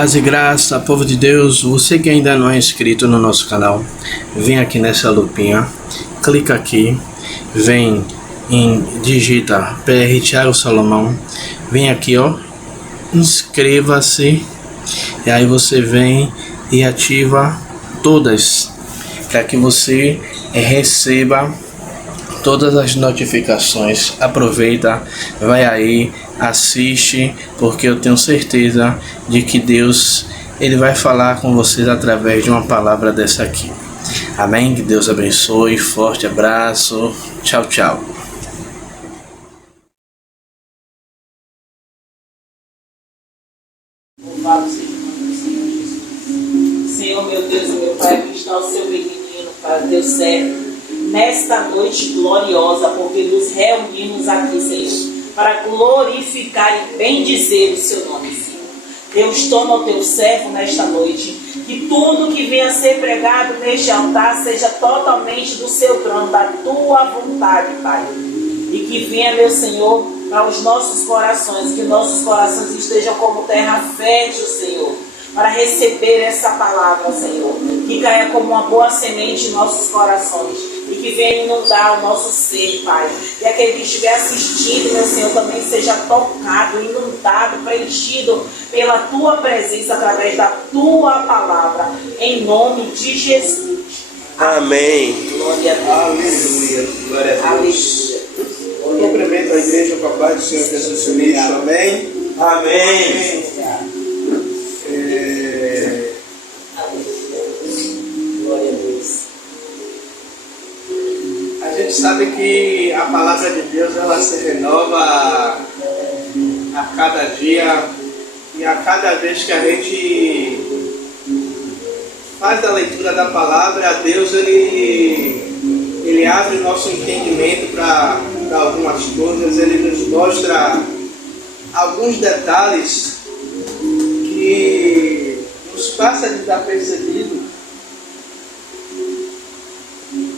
Paz e graça, povo de Deus, você que ainda não é inscrito no nosso canal, vem aqui nessa lupinha, clica aqui, vem em digita PR Thiago Salomão, vem aqui ó, inscreva-se, e aí você vem e ativa todas, para que você receba todas as notificações. Aproveita, vai aí, assiste, porque eu tenho certeza de que Deus, Ele vai falar com vocês através de uma palavra dessa aqui. Amém? Que Deus abençoe, forte abraço, tchau, tchau. Louvado seja o nome do Senhor Jesus. Senhor, meu Deus e meu Pai, aqui está o seu menino, Pai, Deus servo, nesta noite gloriosa, porque nos reunimos aqui, Senhor, para glorificar e bendizer o seu nome, Senhor. Deus, toma o teu servo nesta noite, que tudo que venha a ser pregado neste altar seja totalmente do seu trono, da tua vontade, Pai. E que venha, meu Senhor, para os nossos corações, que nossos corações estejam como terra fértil, Senhor, para receber essa palavra, Senhor, que caia como uma boa semente em nossos corações e que venha inundar o nosso ser, Pai. E aquele que estiver assistindo, meu Senhor, também seja tocado, inundado, preenchido pela tua presença através da tua palavra, em nome de Jesus. Amém. Glória a Deus. Aleluia. Glória a Deus. Aleluia. Cumprimento a igreja com a paz do Senhor Jesus Cristo. Amém. Amém. Glória a Deus. A gente sabe que a palavra de Deus ela se renova a cada dia e a cada vez que a gente faz a leitura da palavra, Deus ele abre o nosso entendimento para algumas coisas, ele nos mostra alguns detalhes que nos passa desapercebido.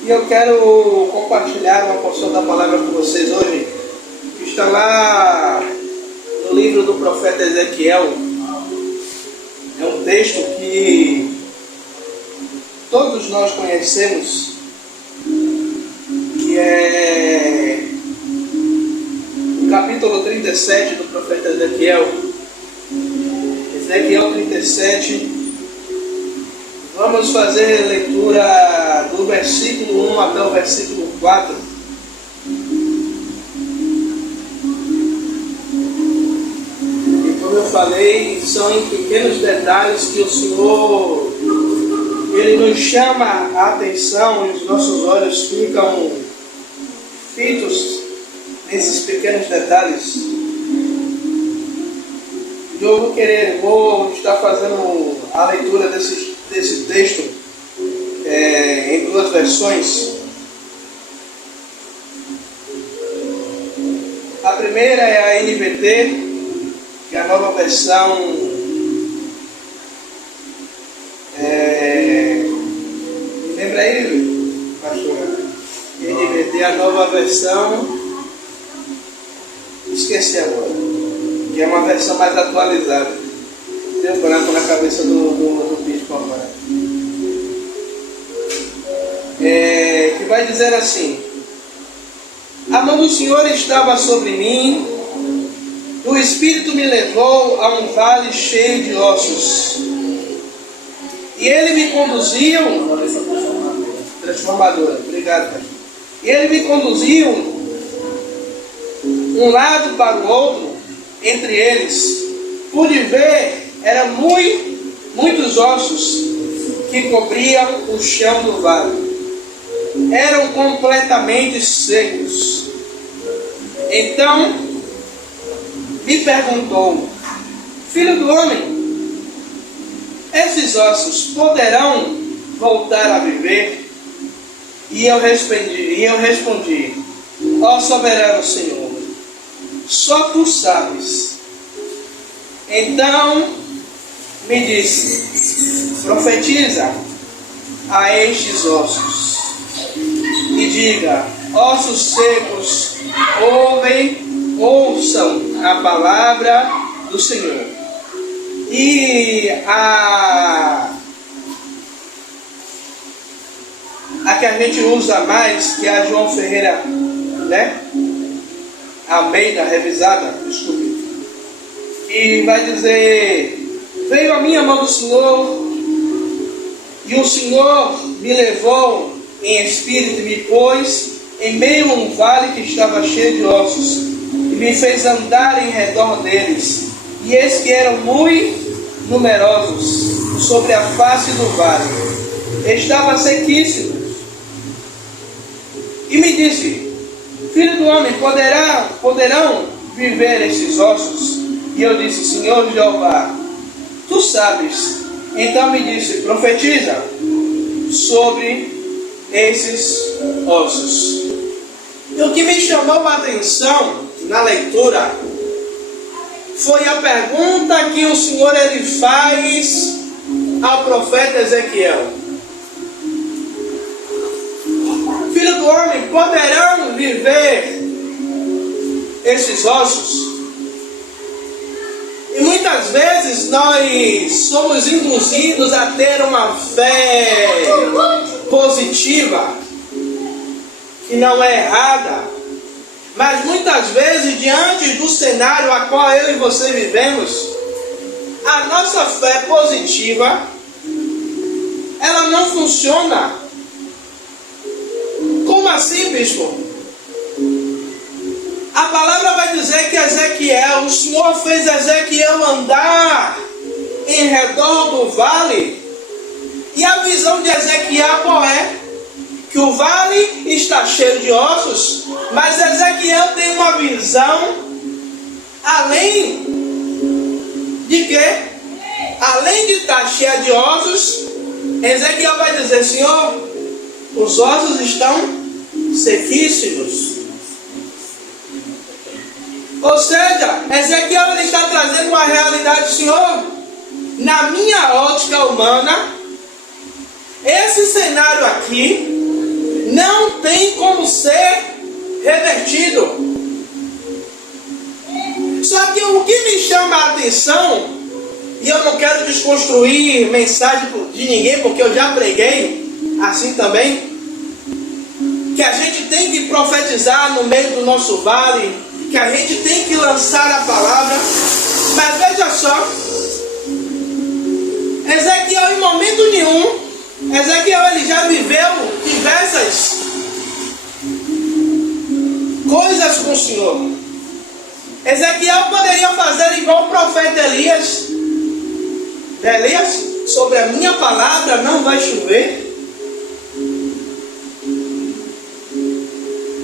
E eu quero compartilhar uma porção da palavra com vocês hoje, que está lá no livro do profeta Ezequiel. É um texto que todos nós conhecemos, que é o capítulo 37 do profeta Ezequiel. Ezequiel 37. Vamos fazer leitura do versículo 1 até o versículo 4. E como eu falei, são em pequenos detalhes que o Senhor Ele nos chama a atenção e os nossos olhos ficam fitos nesses pequenos detalhes. Eu vou estar fazendo a leitura desse texto em duas versões. A primeira é a NVT, que é a nova versão lembra aí, pastor? NVT, a nova versão, esqueci agora, que é uma versão mais atualizada. Deu branco na cabeça do bispo agora. Que vai dizer assim: a mão do Senhor estava sobre mim, o Espírito me levou a um vale cheio de ossos, e ele me conduziu, transformadora, obrigado, pastor. E ele me conduziu um lado para o outro, entre eles pude ver, eram muitos ossos que cobriam o chão do vale. Eram completamente secos. Então me perguntou: filho do homem, esses ossos poderão voltar a viver? E eu respondi: ó soberano Senhor, só tu sabes. Então me disse: profetiza a estes ossos e diga: ossos secos, ouçam a palavra do Senhor. E a que a gente usa mais, que é a João Ferreira, né? Almeida, revisada, desculpe. Que vai dizer: veio a minha mão do Senhor, e o Senhor me levou em espírito e me pôs em meio a um vale que estava cheio de ossos, e me fez andar em redor deles. E eis que eram muito numerosos sobre a face do vale, estavam sequíssimos. E me disse: filho do homem, poderão viver esses ossos? E eu disse: Senhor Jeová, tu sabes. Então me disse: profetiza sobre esses ossos. E o que me chamou a atenção na leitura foi a pergunta que o Senhor ele faz ao profeta Ezequiel: filho do homem, poderão viver esses ossos? E muitas vezes nós somos induzidos a ter uma fé positiva, que não é errada, mas muitas vezes, diante do cenário a qual eu e você vivemos, a nossa fé positiva, ela não funciona. Como assim, bispo? A palavra vai dizer que Ezequiel, o Senhor fez Ezequiel andar em redor do vale. E a visão de Ezequiel qual é? Que o vale está cheio de ossos, mas Ezequiel tem uma visão além de quê? Além de estar cheio de ossos, Ezequiel vai dizer: Senhor, os ossos estão sequíssimos. Ou seja, Ezequiel ele está trazendo uma realidade: Senhor, na minha ótica humana, esse cenário aqui não tem como ser revertido. Só que o que me chama a atenção, e eu não quero desconstruir mensagem de ninguém, porque eu já preguei assim também, que a gente tem que profetizar no meio do nosso vale, que a gente tem que lançar a palavra. Mas veja só, Ezequiel em momento nenhum, Ezequiel ele já viveu diversas coisas com o Senhor. Ezequiel poderia fazer igual o profeta Elias. Elias, sobre a minha palavra não vai chover.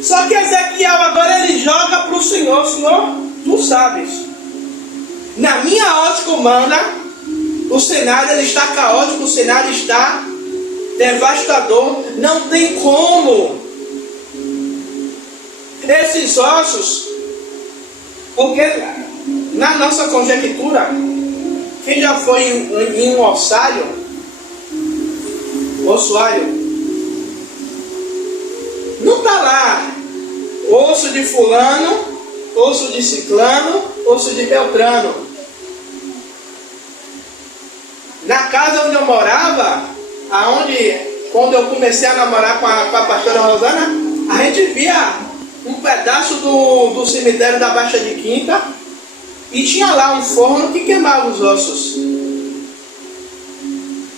Só que Ezequiel agora ele joga para o Senhor: Senhor, tu sabes. Na minha ótica humana, o cenário ele está caótico, o cenário está devastador. Não tem como esses ossos, porque na nossa conjectura, quem já foi em um ossuário, não está lá osso de fulano, osso de ciclano, osso de beltrano. Na casa onde eu morava, quando eu comecei a namorar com a pastora Rosana, a gente via um pedaço do cemitério da Baixa de Quinta e tinha lá um forno que queimava os ossos.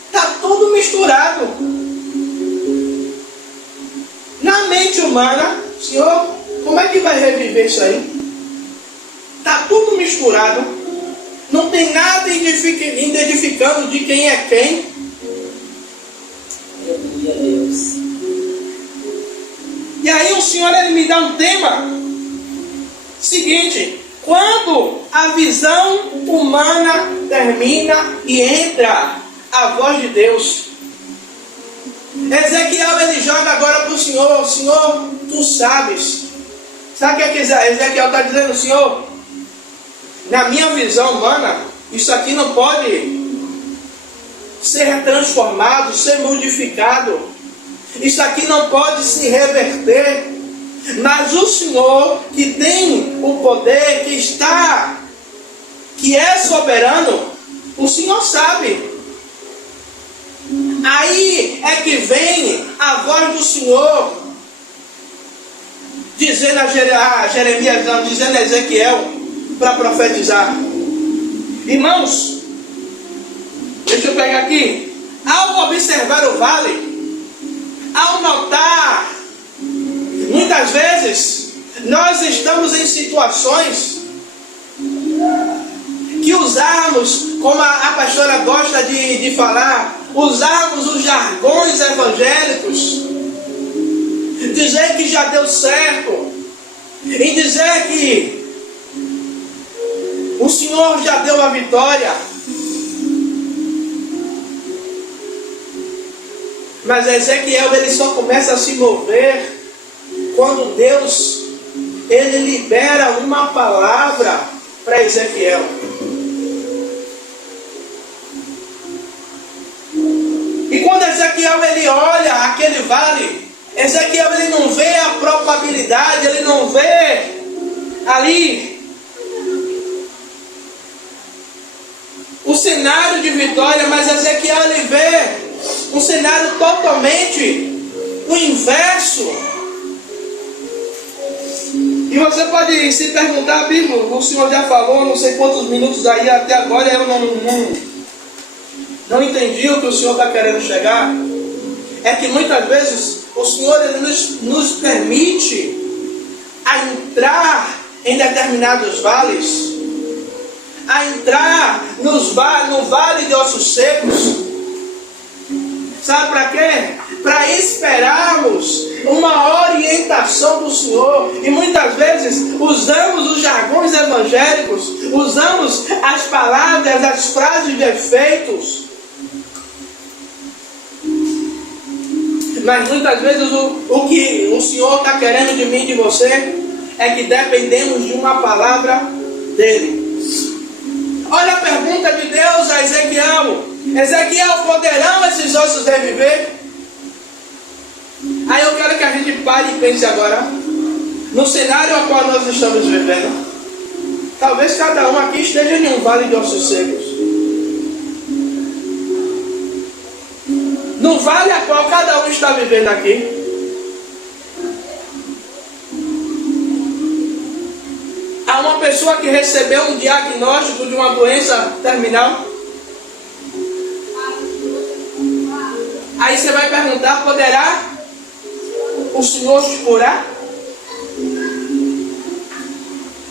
Está tudo misturado. Na mente humana, Senhor, como é que vai reviver isso aí? Está tudo misturado. Não tem nada identificando de quem é quem. Aleluia, Deus. E aí o Senhor ele me dá um tema seguinte: quando a visão humana termina e entra a voz de Deus. Ezequiel ele joga agora para o Senhor: Senhor, tu sabes. Sabe o que Ezequiel está dizendo? Senhor, na minha visão humana, isso aqui não pode ser transformado, ser modificado. Isso aqui não pode se reverter. Mas o Senhor, que tem o poder, que é soberano, O Senhor sabe. Aí é que vem a voz do Senhor dizendo a Jeremias, não, dizendo a Ezequiel para profetizar. Irmãos, deixa eu pegar aqui. Ao observar o vale, ao notar, muitas vezes nós estamos em situações que usarmos, como a pastora gosta de falar, usarmos os jargões evangélicos, dizer que já deu certo, e dizer que o Senhor já deu a vitória. Mas Ezequiel, ele só começa a se mover quando Deus, ele libera uma palavra para Ezequiel. E quando Ezequiel, ele olha aquele vale, Ezequiel, ele não vê a probabilidade, ele não vê ali o cenário de vitória, mas Ezequiel, ele vê um cenário totalmente o inverso. E você pode se perguntar, Bíblia, o Senhor já falou, não sei quantos minutos aí, até agora eu não entendi o que o Senhor está querendo chegar. É que muitas vezes o Senhor, ele nos permite a entrar em determinados vales, a entrar no vale de ossos secos. Sabe para quê? Para esperarmos uma orientação do Senhor. E muitas vezes usamos os jargões evangélicos, usamos as palavras, as frases de efeitos. Mas muitas vezes o que o Senhor está querendo de mim e de você é que dependemos de uma palavra dele. Olha a pergunta de Deus a Ezequiel. Ezequiel, poderão esses ossos reviver? Aí eu quero que a gente pare e pense agora no cenário ao qual nós estamos vivendo. Talvez cada um aqui esteja em um vale de ossos secos. No vale a qual cada um está vivendo aqui. Há uma pessoa que recebeu um diagnóstico de uma doença terminal. Aí você vai perguntar, poderá o Senhor te curar?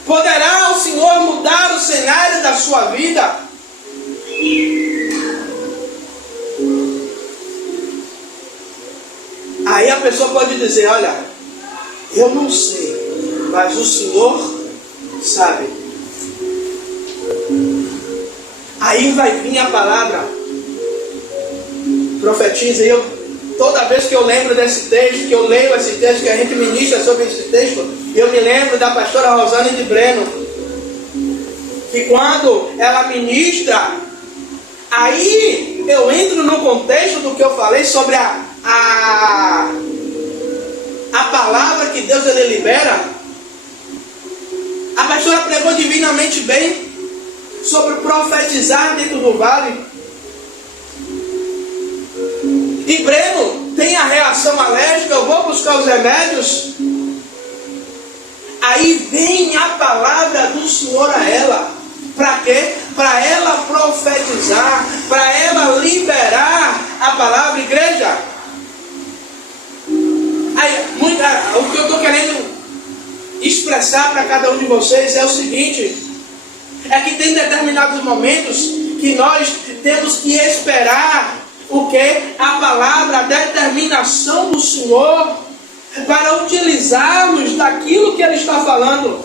Poderá o Senhor mudar o cenário da sua vida? Aí a pessoa pode dizer, olha, eu não sei, mas o Senhor sabe. Aí vai vir a palavra, profetiza. E toda vez que eu lembro desse texto, que eu leio esse texto, que a gente ministra sobre esse texto, eu me lembro da pastora Rosane de Breno, que quando ela ministra, aí eu entro no contexto do que eu falei sobre a palavra que Deus, ele libera. A pastora pregou divinamente bem sobre profetizar dentro do vale. E Breno tem a reação alérgica, eu vou buscar os remédios. Aí vem a palavra do Senhor a ela. Para quê? Para ela profetizar, para ela liberar a palavra, igreja. Aí, o que eu estou querendo expressar para cada um de vocês é o seguinte: é que tem determinados momentos que nós temos que esperar o que? A palavra, a determinação do Senhor para utilizarmos daquilo que Ele está falando.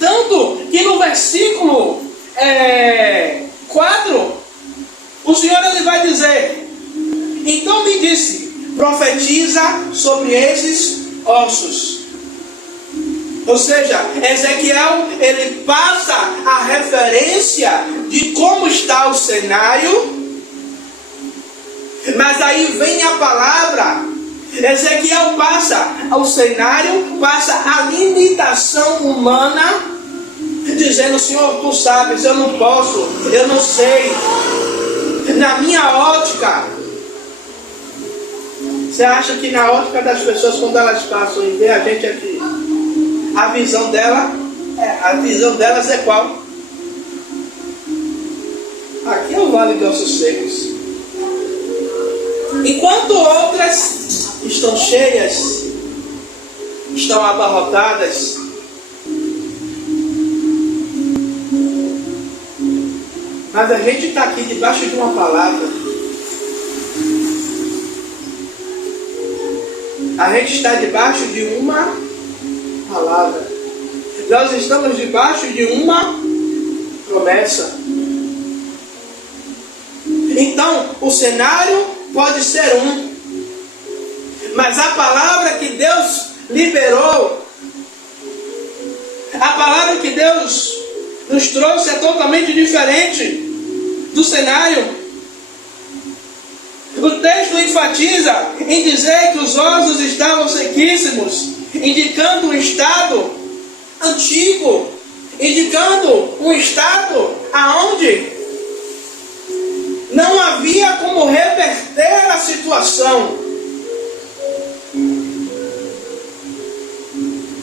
Tanto que no versículo 4, o Senhor, ele vai dizer: então me disse, profetiza sobre esses ossos. Ou seja, Ezequiel, ele passa a referência de como está o cenário, mas aí vem a palavra. Ezequiel passa o cenário, passa a limitação humana, dizendo: Senhor, tu sabes, eu não posso, eu não sei. Na minha ótica, você acha que na ótica das pessoas, quando elas passam e vê a gente aqui, a visão delas é qual? Aqui é o Vale de Ossos Secos. Enquanto outras estão cheias, estão abarrotadas, mas a gente está aqui debaixo de uma palavra. A gente está debaixo de uma palavra. Nós estamos debaixo de uma promessa. Então, o cenário pode ser um, mas a palavra que Deus liberou, a palavra que Deus nos trouxe é totalmente diferente do cenário. O texto enfatiza em dizer que os ossos estavam sequíssimos, indicando um estado antigo, indicando um estado aonde não havia como reverter a situação.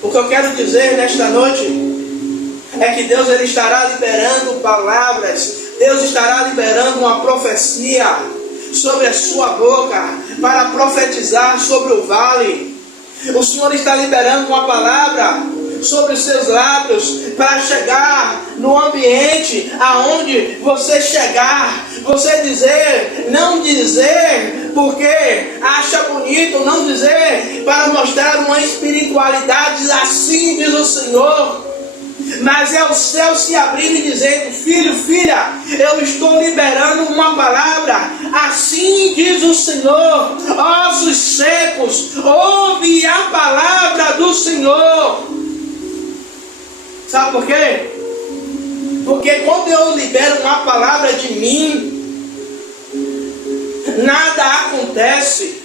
O que eu quero dizer nesta noite é que Deus ele estará liberando palavras, Deus estará liberando uma profecia sobre a sua boca para profetizar sobre o vale. O Senhor está liberando uma palavra sobre os seus lábios para chegar no ambiente aonde você chegar, você dizer, não dizer porque acha bonito, não dizer para mostrar uma espiritualidade, assim diz o Senhor, mas é o céu se abrindo e dizendo: filho, filha, eu estou liberando uma palavra, assim diz o Senhor. Ossos secos, ouve a palavra do Senhor. Sabe por quê? Porque quando eu libero uma palavra de mim, nada acontece.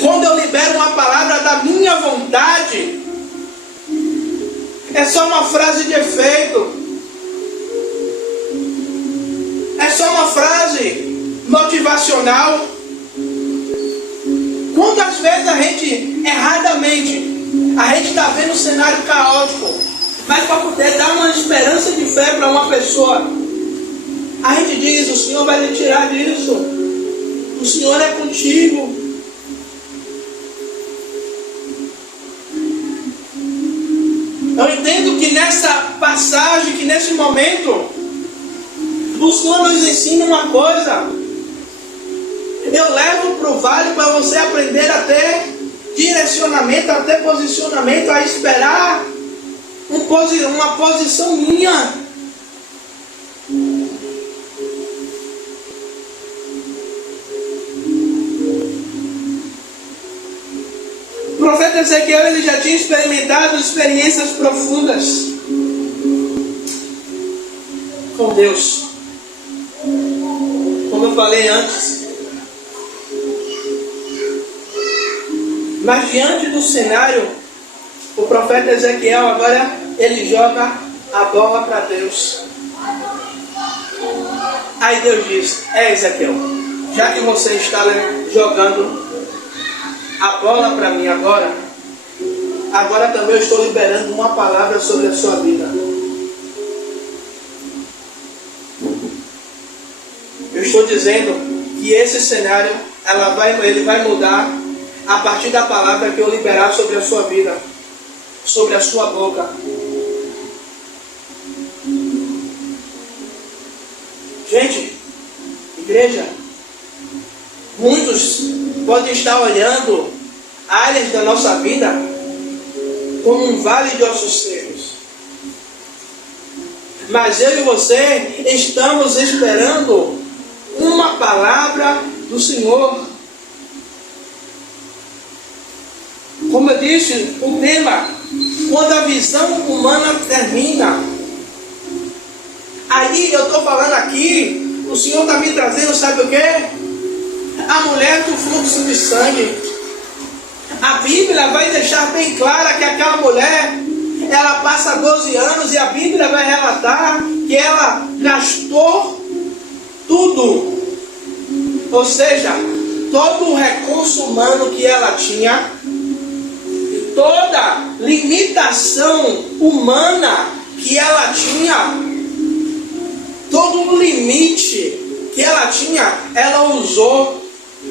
Quando eu libero uma palavra da minha vontade, é só uma frase de efeito, é só uma frase motivacional. Quantas vezes a gente, erradamente, a gente está vendo um cenário caótico, mas para poder dar uma esperança de fé para uma pessoa, a gente diz: o Senhor vai lhe tirar disso, o Senhor é contigo. Eu entendo que nessa passagem, que nesse momento, o Senhor nos ensina uma coisa. Eu levo para o vale para você aprender a ter direcionamento, a ter posicionamento, a esperar uma posição minha. O profeta Ezequiel ele já tinha experimentado experiências profundas com Deus. Como eu falei antes. Mas diante do cenário, o profeta Ezequiel agora ele joga a bola para Deus. Aí Deus diz: Ezequiel, já que você está jogando a bola para mim agora também eu estou liberando uma palavra sobre a sua vida. Eu estou dizendo que esse cenário ele vai mudar a partir da palavra que eu liberar sobre a sua vida, sobre a sua boca. Gente, igreja, muitos podem estar olhando áreas da nossa vida como um vale de ossos secos. Mas eu e você estamos esperando uma palavra do Senhor. Como eu disse, o tema, quando a visão humana termina. Aí eu estou falando aqui, o Senhor está me trazendo, sabe o quê? A mulher do fluxo de sangue. A Bíblia vai deixar bem clara que aquela mulher, ela passa 12 anos e a Bíblia vai relatar que ela gastou tudo. Ou seja, todo o recurso humano que ela tinha, toda limitação humana que ela tinha, todo o limite que ela tinha, ela usou.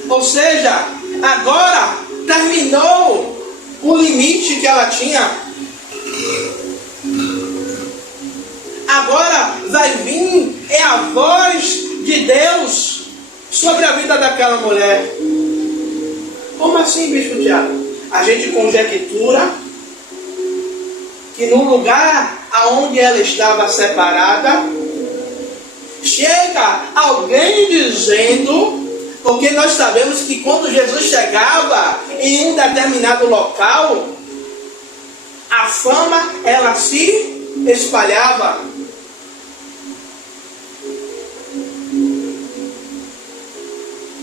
Ou seja, agora terminou o limite que ela tinha. Agora vai vir a voz de Deus sobre a vida daquela mulher. Como assim, Bispo Tiago? A gente conjectura que no lugar aonde ela estava separada, chega alguém dizendo, porque nós sabemos que quando Jesus chegava em um determinado local, a fama ela se espalhava.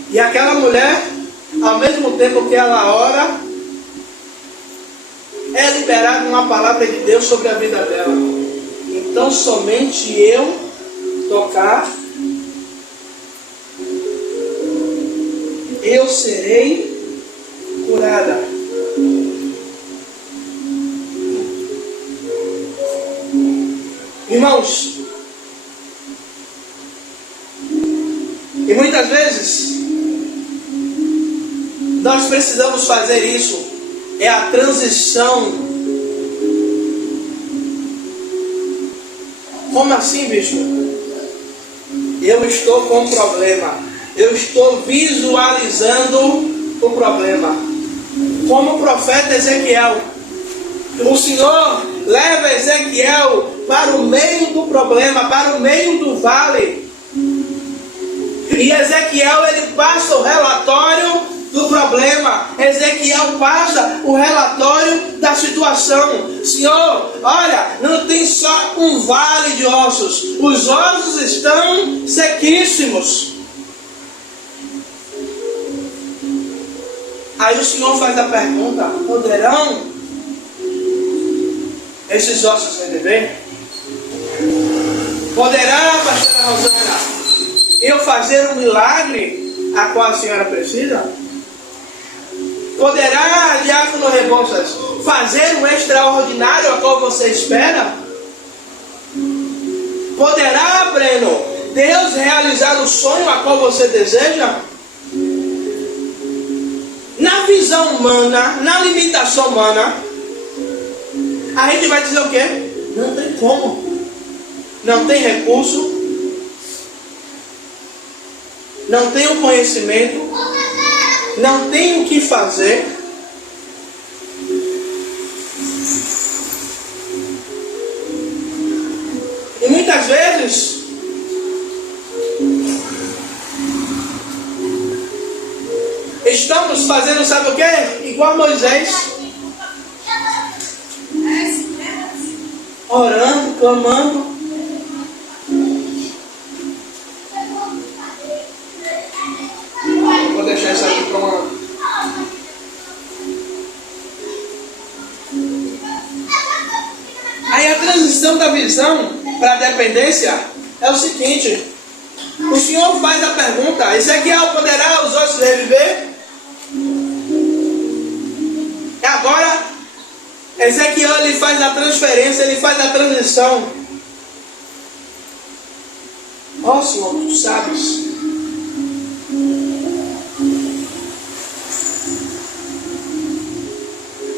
E aquela mulher, ao mesmo tempo que ela ora, é liberada uma palavra de Deus sobre a vida dela. Então somente eu tocar, eu serei curada. Irmãos, e muitas vezes nós precisamos fazer isso. É a transição. Como assim, bicho? Eu estou com um problema. Eu estou visualizando o problema. Como o profeta Ezequiel. O Senhor leva Ezequiel para o meio do problema, para o meio do vale. E Ezequiel, ele passa o relatório do problema. Ezequiel passa o relatório da situação. Senhor, olha, não tem só um vale de ossos. Os ossos estão sequíssimos. Aí o Senhor faz a pergunta: poderão esses ossos reviver? Poderá, pastora Rosana, eu fazer um milagre a qual a senhora precisa? Poderá, diácono Rebouças, fazer o extraordinário a qual você espera? Poderá, Breno, Deus realizar o sonho a qual você deseja? Na visão humana, na limitação humana, a gente vai dizer o quê? Não tem como. Não tem recurso. Não tem o conhecimento. Não tem o que fazer. E muitas vezes estamos fazendo, sabe o que? Igual Moisés, orando, clamando. Vou deixar isso aqui para uma... Aí a transição da visão para a dependência é o seguinte: o Senhor faz a pergunta: Ezequiel, poderá os ossos reviver? E agora Ezequiel, ele faz a transferência, ele faz a transição. Ó Senhor, tu sabes.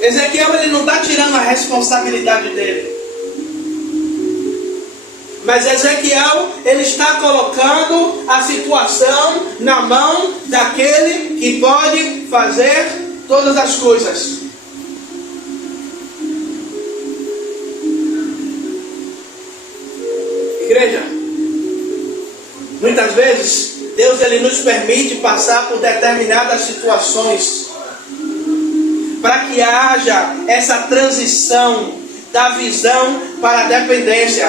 Ezequiel, ele não está tirando a responsabilidade dele. Mas Ezequiel, ele está colocando a situação na mão daquele que pode fazer todas as coisas. Igreja, muitas vezes Deus, ele nos permite passar por determinadas situações para que haja essa transição da visão para a dependência.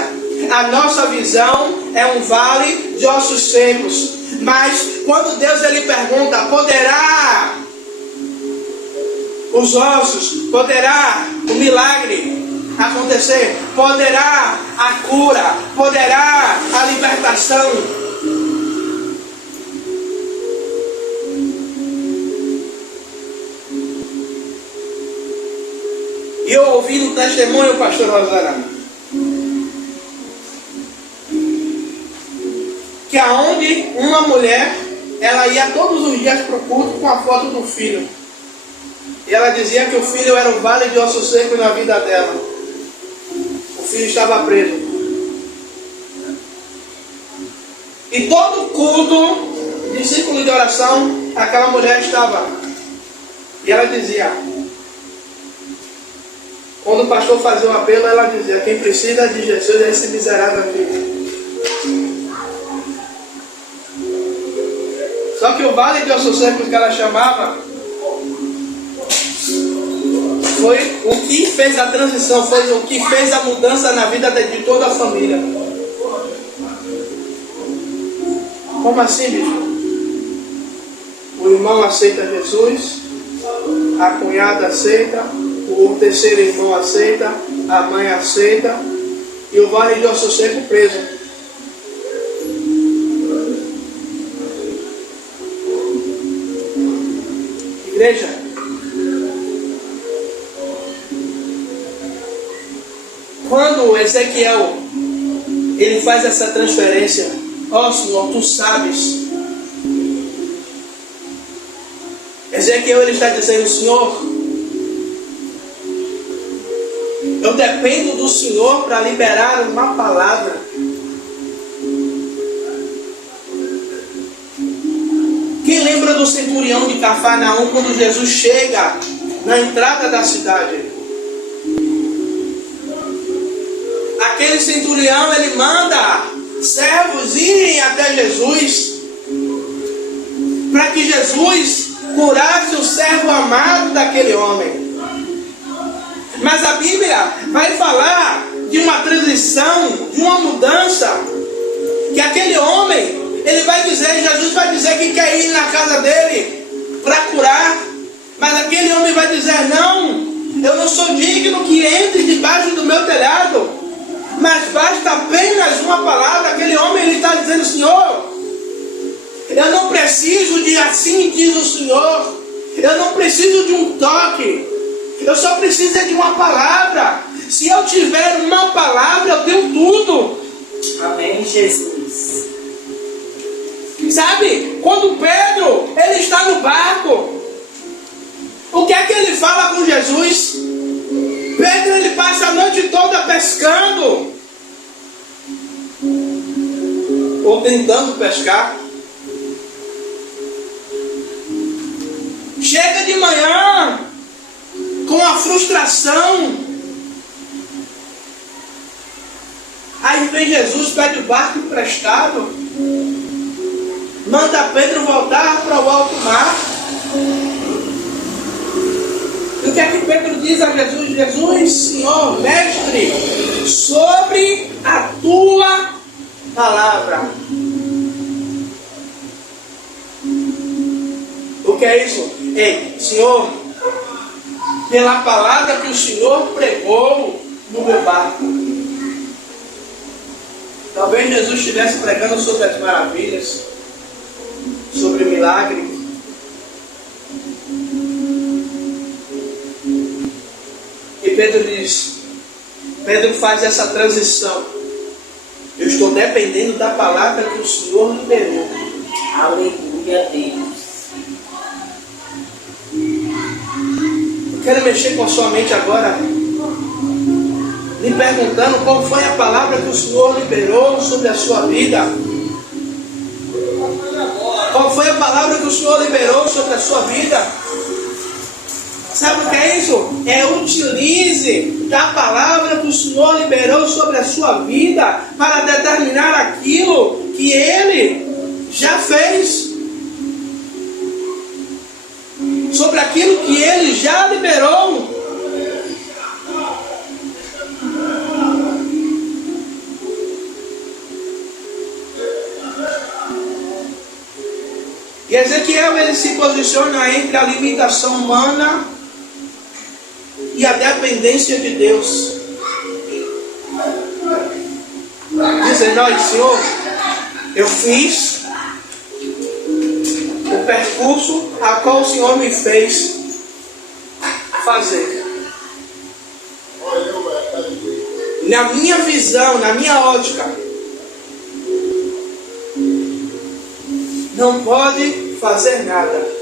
A nossa visão é um vale de ossos secos. Mas quando Deus, ele pergunta: poderá os ossos, poderá o milagre? acontecer, poderá a cura, poderá a libertação. E eu ouvi no testemunho, pastor Rosana, que aonde uma mulher, ela ia todos os dias para o culto com a foto do filho. E ela dizia que o filho era um vale de ossos secos na vida dela. O filho estava preso. E todo culto de círculo de oração, aquela mulher estava. E ela dizia, quando o pastor fazia o apelo, ela dizia, quem precisa de Jesus é esse miserável aqui. Só que o vale de ossos secos que ela chamava foi o que fez a transição, foi o que fez a mudança na vida de toda a família. Como assim, bicho? O irmão aceita Jesus, a cunhada aceita, o terceiro irmão aceita, a mãe aceita, e o vale de ossos secos preso. Igreja, quando Ezequiel ele faz essa transferência, ó Senhor, tu sabes. Ezequiel ele está dizendo, Senhor, eu dependo do Senhor para liberar uma palavra. Quem lembra do centurião de Cafarnaum quando Jesus chega na entrada da cidade? Aquele centurião ele manda servos irem até Jesus para que Jesus curasse o servo amado daquele homem. Mas a Bíblia vai falar de uma transição, de uma mudança, que aquele homem ele vai dizer, Jesus vai dizer que quer ir na casa dele para curar, mas aquele homem vai dizer, não, eu não sou digno que entre debaixo do meu telhado, mas basta apenas uma palavra. Aquele homem ele está dizendo, Senhor, eu não preciso de assim diz o Senhor, eu não preciso de um toque, eu só preciso de uma palavra. Se eu tiver uma palavra, eu tenho tudo. Amém, Jesus. Sabe, quando Pedro ele está no barco, o que é que ele fala com Jesus? Pedro ele passa a noite toda pescando, ou tentando pescar. Chega de manhã com a frustração. Aí vem Jesus, pede o barco emprestado, manda Pedro voltar para o alto mar. E o que é que Pedro diz a Jesus? Jesus, Senhor, Mestre, sobre a tua palavra. O que é isso? Ei, Senhor, pela palavra que o Senhor pregou no meu barco. Talvez Jesus estivesse pregando sobre as maravilhas, sobre o milagre. E Pedro faz essa transição. Eu estou dependendo da palavra que o Senhor liberou. Aleluia, Deus. Eu quero mexer com a sua mente agora, lhe perguntando qual foi a palavra que o Senhor liberou sobre a sua vida. Qual foi a palavra que o Senhor liberou sobre a sua vida? Sabe o que é isso? É utilize da palavra que o Senhor liberou sobre a sua vida para determinar aquilo que Ele já fez. Sobre aquilo que Ele já liberou. E Ezequiel ele se posiciona entre a limitação humana e a dependência de Deus. dizendo: olha, Senhor, eu fiz o percurso a qual o Senhor me fez fazer. Na minha visão, na minha ótica, não pode fazer nada.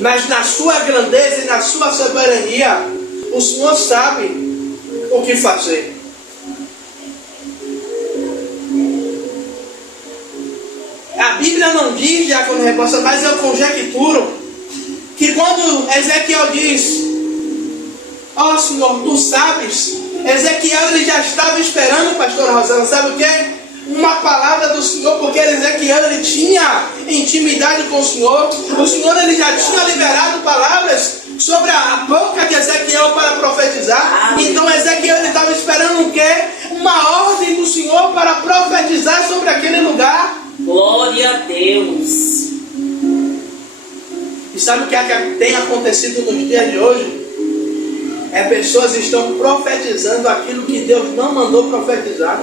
Mas na sua grandeza e na sua soberania, o Senhor sabe o que fazer. A Bíblia não diz, Diácono Rebouça, mas eu conjecturo que quando Ezequiel diz: ó Senhor, tu sabes, Ezequiel ele já estava esperando, pastor Rosana, sabe o que? Uma palavra do Senhor, porque Ezequiel ele tinha intimidade com o Senhor ele já tinha liberado palavras sobre a boca de Ezequiel para profetizar. Então Ezequiel ele estava esperando o quê? Uma ordem do Senhor para profetizar sobre aquele lugar. Glória a Deus. E sabe o que tem acontecido nos dias de hoje? Pessoas estão profetizando aquilo que Deus não mandou profetizar.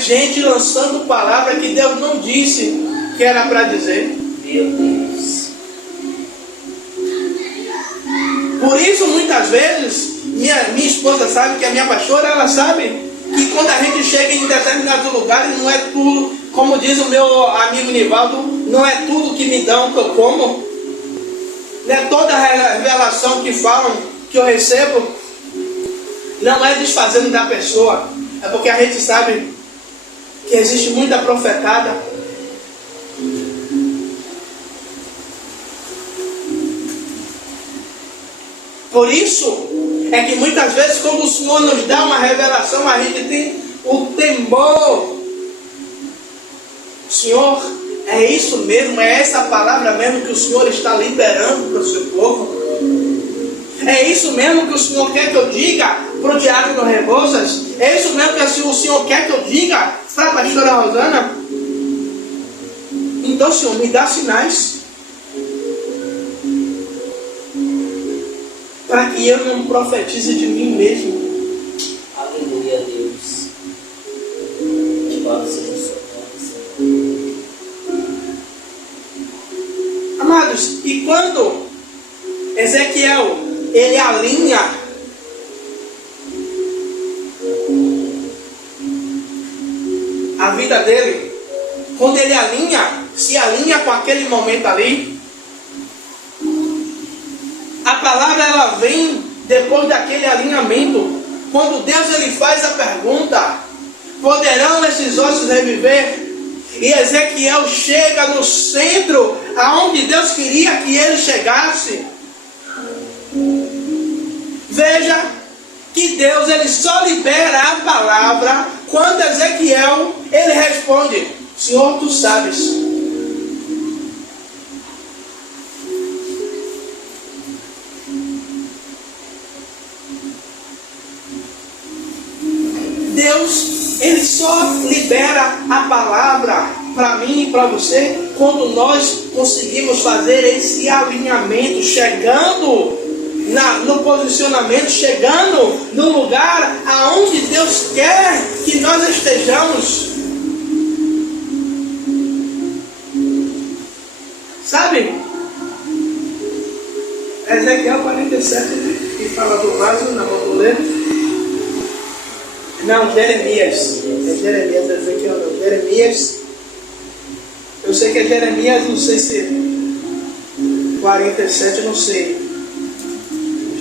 Gente lançando palavra que Deus não disse que era para dizer. Meu Deus. Por isso, muitas vezes, minha esposa sabe, que a minha pastora, ela sabe que quando a gente chega em determinados lugares, não é tudo, como diz o meu amigo Nivaldo, não é tudo que me dão que eu como. Não é toda a revelação que falam, que eu recebo, não é desfazendo da pessoa. É porque a gente sabe que existe muita profetada. Por isso é que muitas vezes quando o Senhor nos dá uma revelação, a gente tem o temor. Senhor, é isso mesmo, é essa palavra mesmo que o Senhor está liberando para o seu povo? É isso mesmo que o Senhor quer que eu diga para o Diácono Rebouças? É isso mesmo que o Senhor quer que eu diga para a pastora Rosana? Então, Senhor, me dá sinais para que eu não profetize de mim mesmo. Aleluia, Deus. Louvado seja o seu nome, Senhor. Amados, e quando Ezequiel ele alinha a vida dele, quando ele se alinha com aquele momento ali, a palavra ela vem depois daquele alinhamento. Quando Deus ele faz a pergunta: poderão esses ossos reviver? E Ezequiel chega no centro aonde Deus queria que ele chegasse. Veja que Deus ele só libera a palavra quando Ezequiel ele responde: Senhor, tu sabes. Deus ele só libera a palavra para mim e para você quando nós conseguimos fazer esse alinhamento, chegando no posicionamento, chegando no lugar aonde Deus quer que nós estejamos. Sabe? Ezequiel 47 que fala do vaso, não vamos ler. Não, Jeremias. É Jeremias, Ezequiel não. Jeremias. Eu sei que é Jeremias, não sei se 47, não sei.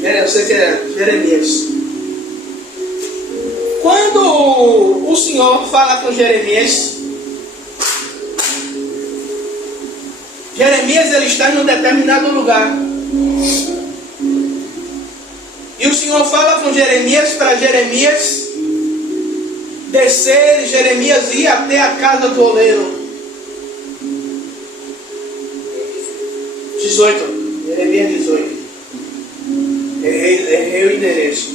Eu sei que é Jeremias. Quando o Senhor fala com Jeremias, Jeremias ele está em um determinado lugar. E o Senhor fala com Jeremias para Jeremias descer, e Jeremias ir até a casa do oleiro. 18. Jeremias 18. Errei o endereço.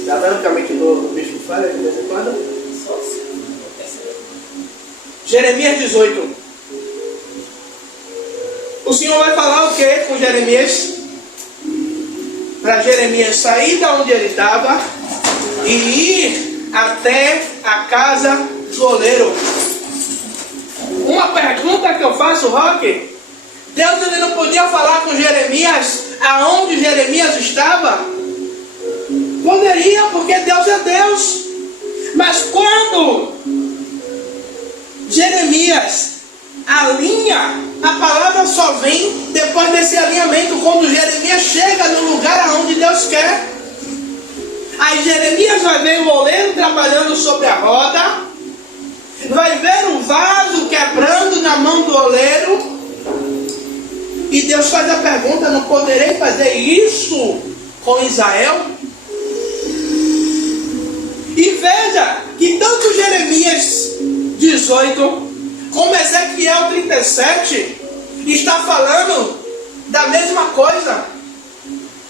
Está vendo também que o bispo fala de vez em quando? Jeremias 18. O Senhor vai falar o que com Jeremias? Para Jeremias sair da onde ele estava e ir até a casa do oleiro. Uma pergunta que eu faço, Roque: Deus ele não podia falar com Jeremias aonde Jeremias estava? Poderia, porque Deus é Deus. Mas quando Jeremias alinha, a palavra só vem depois desse alinhamento, quando Jeremias chega no lugar aonde Deus quer. Aí Jeremias vai ver o oleiro trabalhando sobre a roda, vai ver o vaso quebrando na mão do oleiro, e Deus faz a pergunta: não poderei fazer isso com Israel? E veja que tanto Jeremias 18 como Ezequiel 37 está falando da mesma coisa,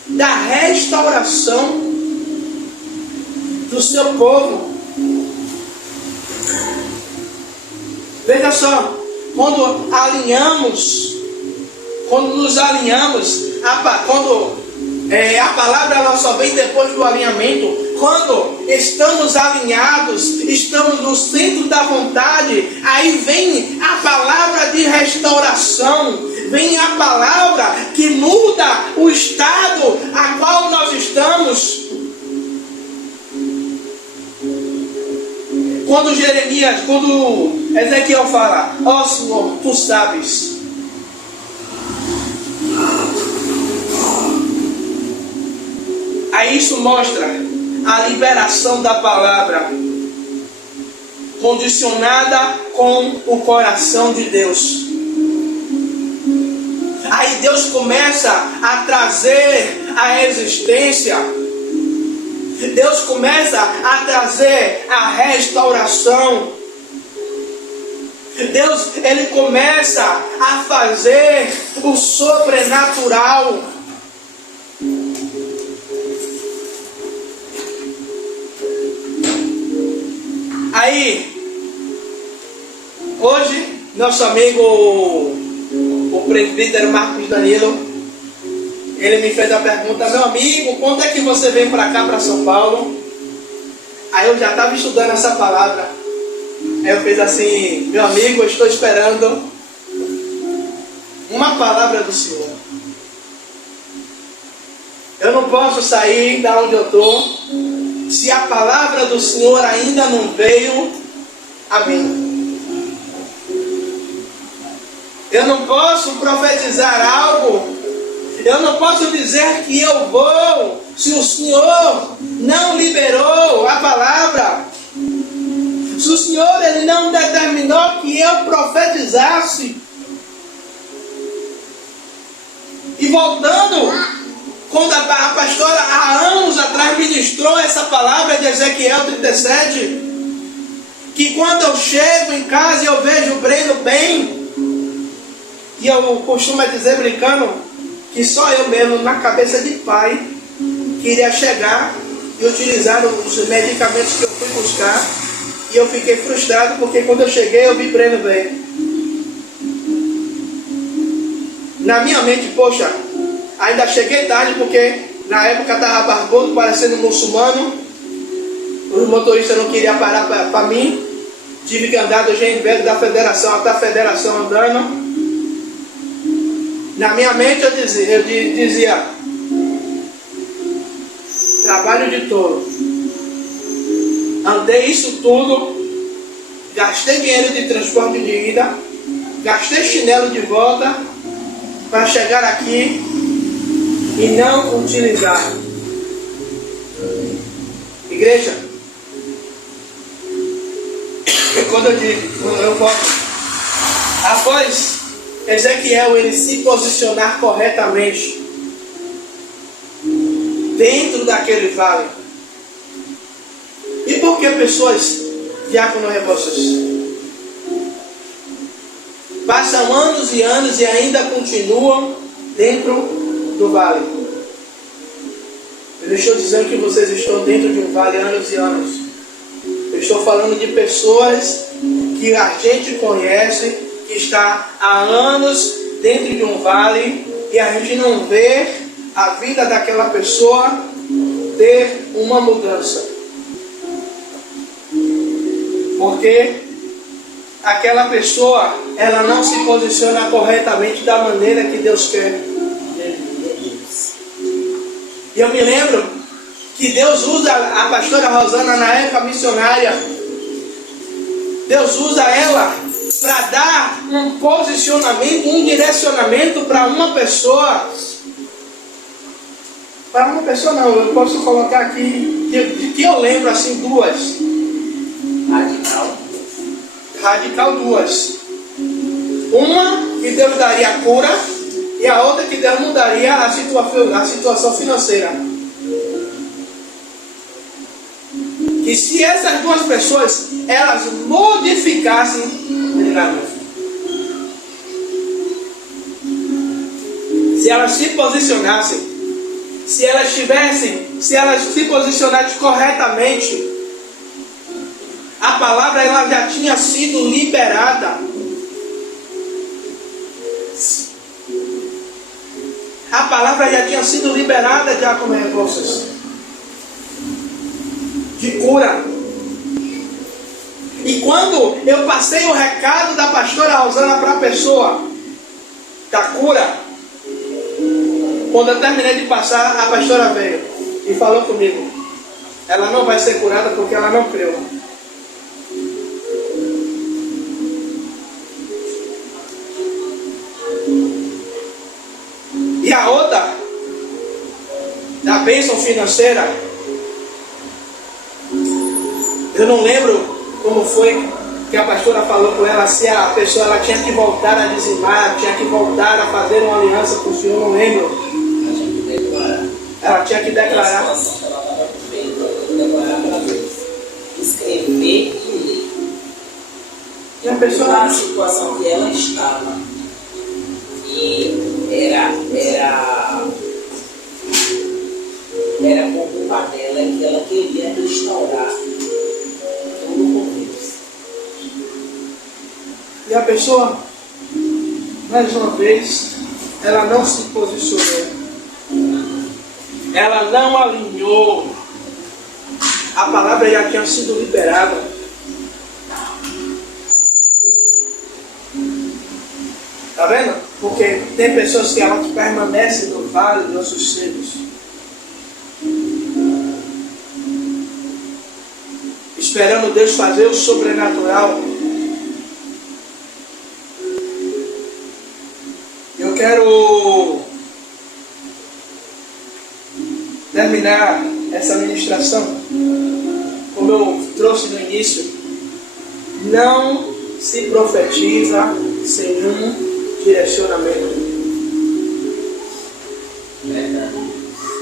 da restauração do seu povo. Veja só, quando nos alinhamos, a palavra ela só vem depois do alinhamento. Quando estamos alinhados, estamos no centro da vontade, aí vem a palavra de restauração, vem a palavra que muda o estado a qual nós estamos. Quando Ezequiel fala: ó Senhor, tu sabes. Aí isso mostra a liberação da palavra, condicionada com o coração de Deus. Aí Deus começa a trazer a existência, Deus começa a trazer a restauração. Deus, ele começa a fazer o sobrenatural. Aí, hoje, nosso amigo, o presbítero Marcos Danilo, ele me fez a pergunta: meu amigo, quando é que você vem para cá, para São Paulo? Aí eu já estava estudando essa palavra. Aí eu fiz assim: meu amigo, eu estou esperando uma palavra do Senhor. Eu não posso sair da onde eu estou se a palavra do Senhor ainda não veio a mim. Eu não posso profetizar algo, eu não posso dizer que eu vou, se o Senhor não liberou a palavra, se o Senhor ele não determinou que eu profetizasse. E voltando, quando a pastora há anos atrás ministrou essa palavra de Ezequiel 37, que quando eu chego em casa e eu vejo o Breno bem, e eu costumo dizer brincando, que só eu mesmo, na cabeça de pai, queria chegar e utilizar os medicamentos que eu fui buscar, e eu fiquei frustrado, porque quando eu cheguei eu vi Breno bem. Na minha mente, poxa, ainda cheguei tarde, porque na época estava barbudo, parecendo muçulmano. Os motoristas não queriam parar para mim. Tive que andar do Genvelho da federação até a federação andando. Na minha mente eu dizia trabalho de touro. Andei isso tudo, gastei dinheiro de transporte de ida, gastei chinelo de volta para chegar aqui e não utilizar. Igreja, quando eu volto, após Ezequiel ele se posicionar corretamente dentro daquele vale. E por que pessoas, diácono Rebouças, passam anos e anos e ainda continuam dentro do vale? Eu não estou dizendo que vocês estão dentro de um vale há anos e anos. Eu estou falando de pessoas que a gente conhece, que está há anos dentro de um vale, e a gente não vê a vida daquela pessoa ter uma mudança. Porque aquela pessoa, ela não se posiciona corretamente da maneira que Deus quer. E eu me lembro que Deus usa a pastora Rosana na época missionária. Deus usa ela para dar um posicionamento, um direcionamento para uma pessoa. Para uma pessoa não, eu posso colocar aqui, de que eu lembro assim, duas. Radical duas. Uma que Deus daria a cura e a outra que Deus mudaria a situação financeira. Que se essas duas pessoas, elas modificassem, se elas se posicionassem, se elas se posicionassem corretamente, a palavra ela já tinha sido liberada. A palavra já tinha sido liberada já com negócios de cura. E quando eu passei o recado da pastora Rosana para a pessoa da cura, quando eu terminei de passar, a pastora veio e falou comigo: ela não vai ser curada porque ela não creu. E a outra, da bênção financeira, eu não lembro como foi que a pastora falou com ela, se a pessoa ela tinha que voltar a dizimar, tinha que voltar a fazer uma aliança com o Senhor, não lembro. Ela tinha que declarar. Escrever e ler. E a pessoa na situação que ela estava. E era como uma dela que ela queria restaurar tudo com Deus. E a pessoa, mais uma vez, ela não se posicionou. Ela não alinhou. A palavra já tinha sido liberada. Tá vendo? Porque tem pessoas que elas permanecem no vale dos sossegos, esperando Deus fazer o sobrenatural. Eu quero terminar essa ministração como eu trouxe no início. Não se profetiza sem um direcionamento.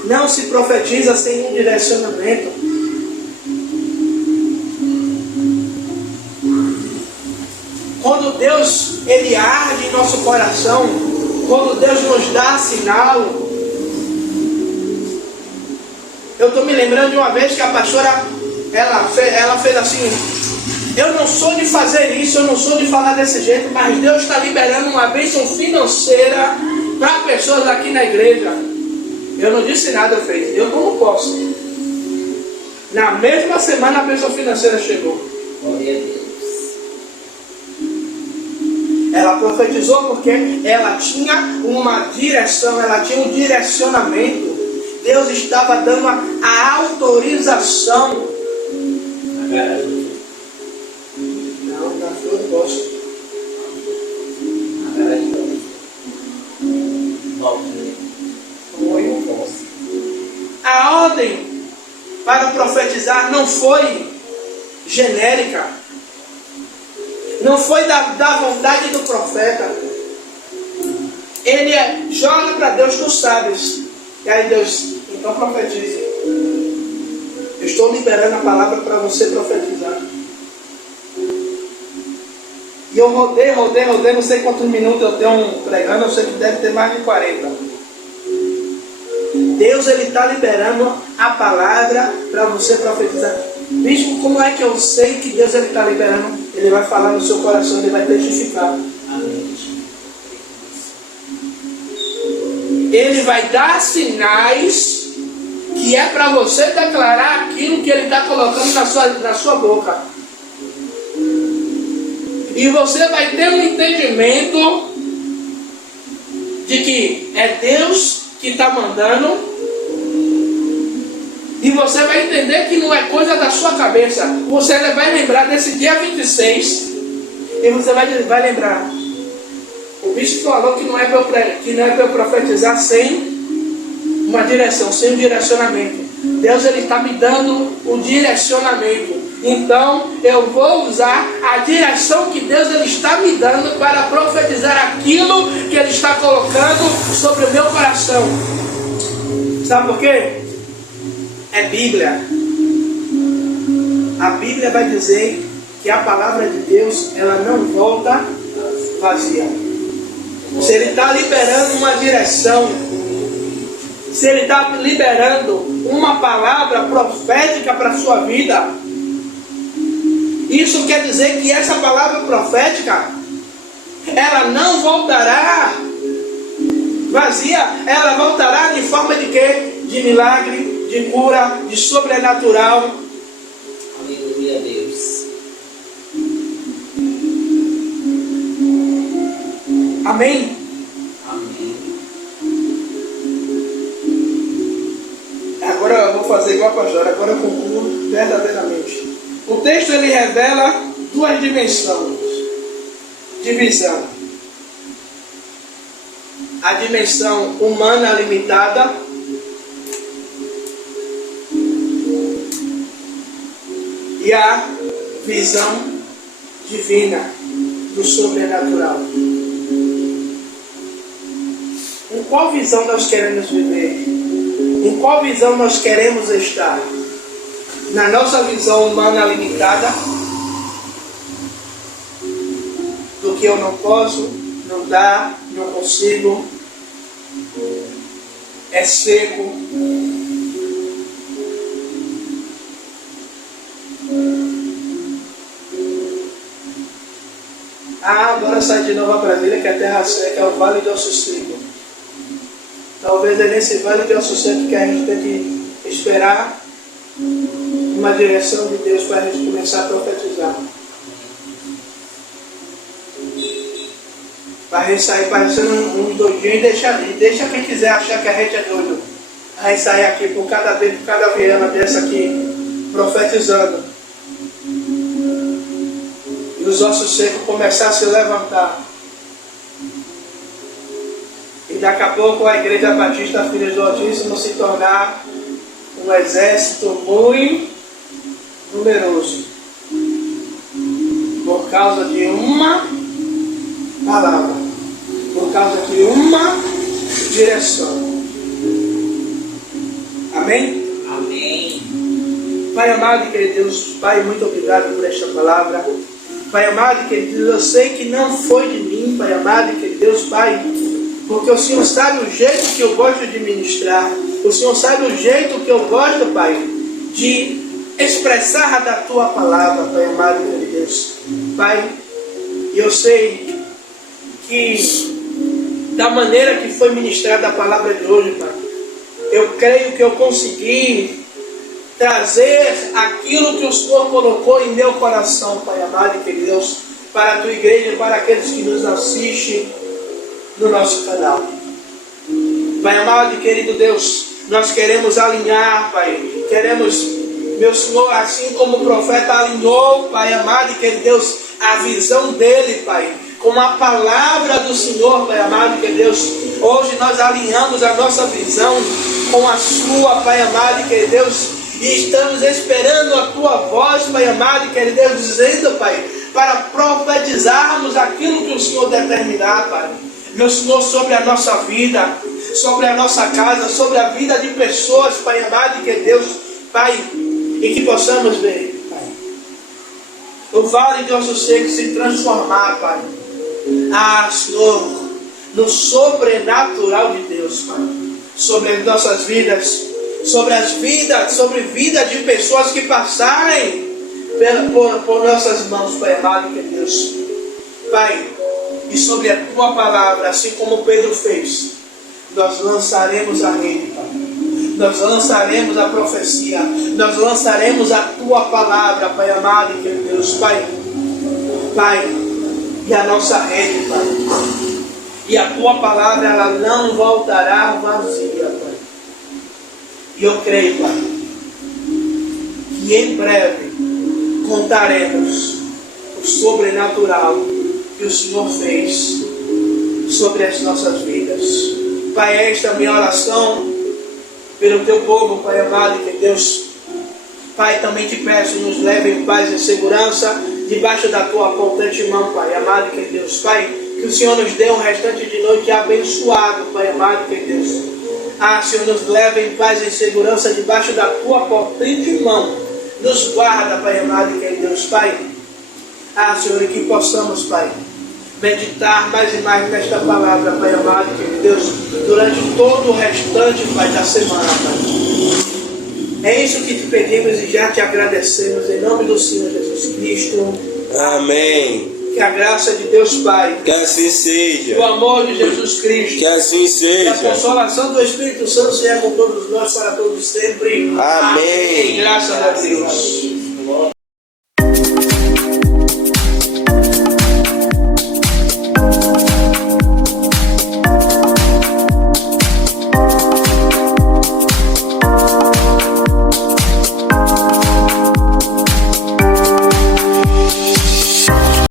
Não se profetiza sem um direcionamento. Quando Deus ele arde em nosso coração, quando Deus nos dá sinal. Eu estou me lembrando de uma vez que a pastora ela fez assim: eu não sou de fazer isso, eu não sou de falar desse jeito, mas Deus está liberando uma bênção financeira para pessoas aqui na igreja. Eu não disse nada, eu fiz. Eu como posso? Na mesma semana a bênção financeira chegou. Glória a Deus. Ela profetizou porque ela tinha uma direção, ela tinha um direcionamento. Deus estava dando a autorização. Não, tá show de bosta. A ordem para profetizar não foi genérica. Não foi da vontade do profeta. Ele joga para Deus, tu sabes. E aí Deus, então profetize. Eu estou liberando a palavra para você profetizar. E eu rodei, não sei quantos minutos eu tenho pregando, eu sei que deve ter mais de 40. Deus ele está liberando a palavra para você profetizar. Bicho, como é que eu sei que Deus ele está liberando? Ele vai falar no seu coração, ele vai testificar. Amém. Ele vai dar sinais que é para você declarar aquilo que ele está colocando na sua boca. E você vai ter um entendimento de que é Deus que está mandando. E você vai entender que não é coisa da sua cabeça. Você vai lembrar desse dia 26. E você vai lembrar. O bispo falou que não é para eu profetizar sem uma direção, sem um direcionamento. Deus ele está me dando o direcionamento. Então eu vou usar a direção que Deus ele está me dando para profetizar aquilo que Ele está colocando sobre o meu coração. Sabe por quê? É Bíblia. A Bíblia vai dizer que a palavra de Deus ela não volta vazia. Se Ele está liberando uma direção, se Ele está liberando uma palavra profética para a sua vida, isso quer dizer que essa palavra profética ela não voltará vazia. Ela voltará em forma de quê? De milagre, de cura, de sobrenatural. Aleluia, Deus. Amém? Amém. Agora eu vou fazer igual a pastora. Agora eu concluo verdadeiramente. O texto ele revela duas dimensões de visão. A dimensão humana limitada e a visão divina do sobrenatural. Em qual visão nós queremos viver? Em qual visão nós queremos estar? Na nossa visão humana limitada, do que eu não posso, não dá, não consigo, é seco. Agora sai de Nova Brasília, que é a terra seca, é o Vale de Ossos Secos. Talvez é nesse Vale de Ossos Secos que a gente tem que esperar uma direção de Deus para a gente começar a profetizar. Para a gente sair parecendo um doidinho e deixa quem quiser achar que a gente é doido. A gente sair aqui por cada viana dessa aqui, profetizando. E os ossos secos começar a se levantar. E daqui a pouco a Igreja Batista Filhos do Altíssimo se tornar um exército muito numeroso. Por causa de uma palavra. Por causa de uma direção. Amém? Amém. Pai amado e querido Deus, Pai, muito obrigado por esta palavra. Pai amado e querido Deus, eu sei que não foi de mim, Pai amado e querido Deus, Pai, porque o Senhor sabe o jeito que eu gosto de ministrar. O Senhor sabe o jeito que eu gosto, Pai, de expressar da Tua palavra, Pai amado e querido Deus. Pai, eu sei que da maneira que foi ministrada a palavra de hoje, Pai, eu creio que eu consegui trazer aquilo que o Senhor colocou em meu coração, Pai amado e querido Deus, para a Tua igreja e para aqueles que nos assistem no nosso canal. Pai amado e querido Deus, nós queremos alinhar, Pai, queremos, meu Senhor, assim como o profeta alinhou, Pai amado e querido Deus, a visão dele, Pai, com a palavra do Senhor, Pai amado e querido Deus, hoje nós alinhamos a nossa visão com a sua, Pai amado e querido Deus, e estamos esperando a Tua voz, Pai amado e querido Deus, dizendo, Pai, para profetizarmos aquilo que o Senhor determinar, Pai. Meu Senhor, sobre a nossa vida, sobre a nossa casa, sobre a vida de pessoas, Pai amado e querido Deus, Pai, e que possamos ver, Pai, o Vale de Ossos Secos se transformar, Pai, Senhor, no sobrenatural de Deus, Pai, sobre as nossas vidas, sobre vida de pessoas que passarem por nossas mãos, Pai amado e querido Deus, Pai, e sobre a Tua palavra, assim como Pedro fez, nós lançaremos a rede, Pai. Nós lançaremos a profecia, nós lançaremos a Tua palavra, Pai amado e querido Deus, Pai, e a nossa rede, Pai. E a tua palavra, ela não voltará vazia, Pai. E eu creio, Pai, que em breve contaremos o sobrenatural que o Senhor fez sobre as nossas vidas. Pai, esta é a minha oração pelo teu povo, Pai amado, que Deus, Pai, também te peço, nos leve em paz e segurança, debaixo da tua potente mão, Pai amado, que Deus, Pai, que o Senhor nos dê um restante de noite abençoado, Pai amado, que Deus. Senhor, nos leve em paz e segurança, debaixo da tua potente mão, nos guarda, Pai amado, que Deus, Pai. Senhor, e que possamos, Pai, meditar mais e mais nesta palavra, Pai amado, que Deus, durante todo o restante, Pai, da semana, Pai. É isso que te pedimos e já te agradecemos, em nome do Senhor Jesus Cristo. Amém. Que a graça de Deus Pai, que assim seja, o amor de Jesus Cristo, que assim seja, e a consolação do Espírito Santo seja com todos nós para todos sempre. Amém. Graças a Deus.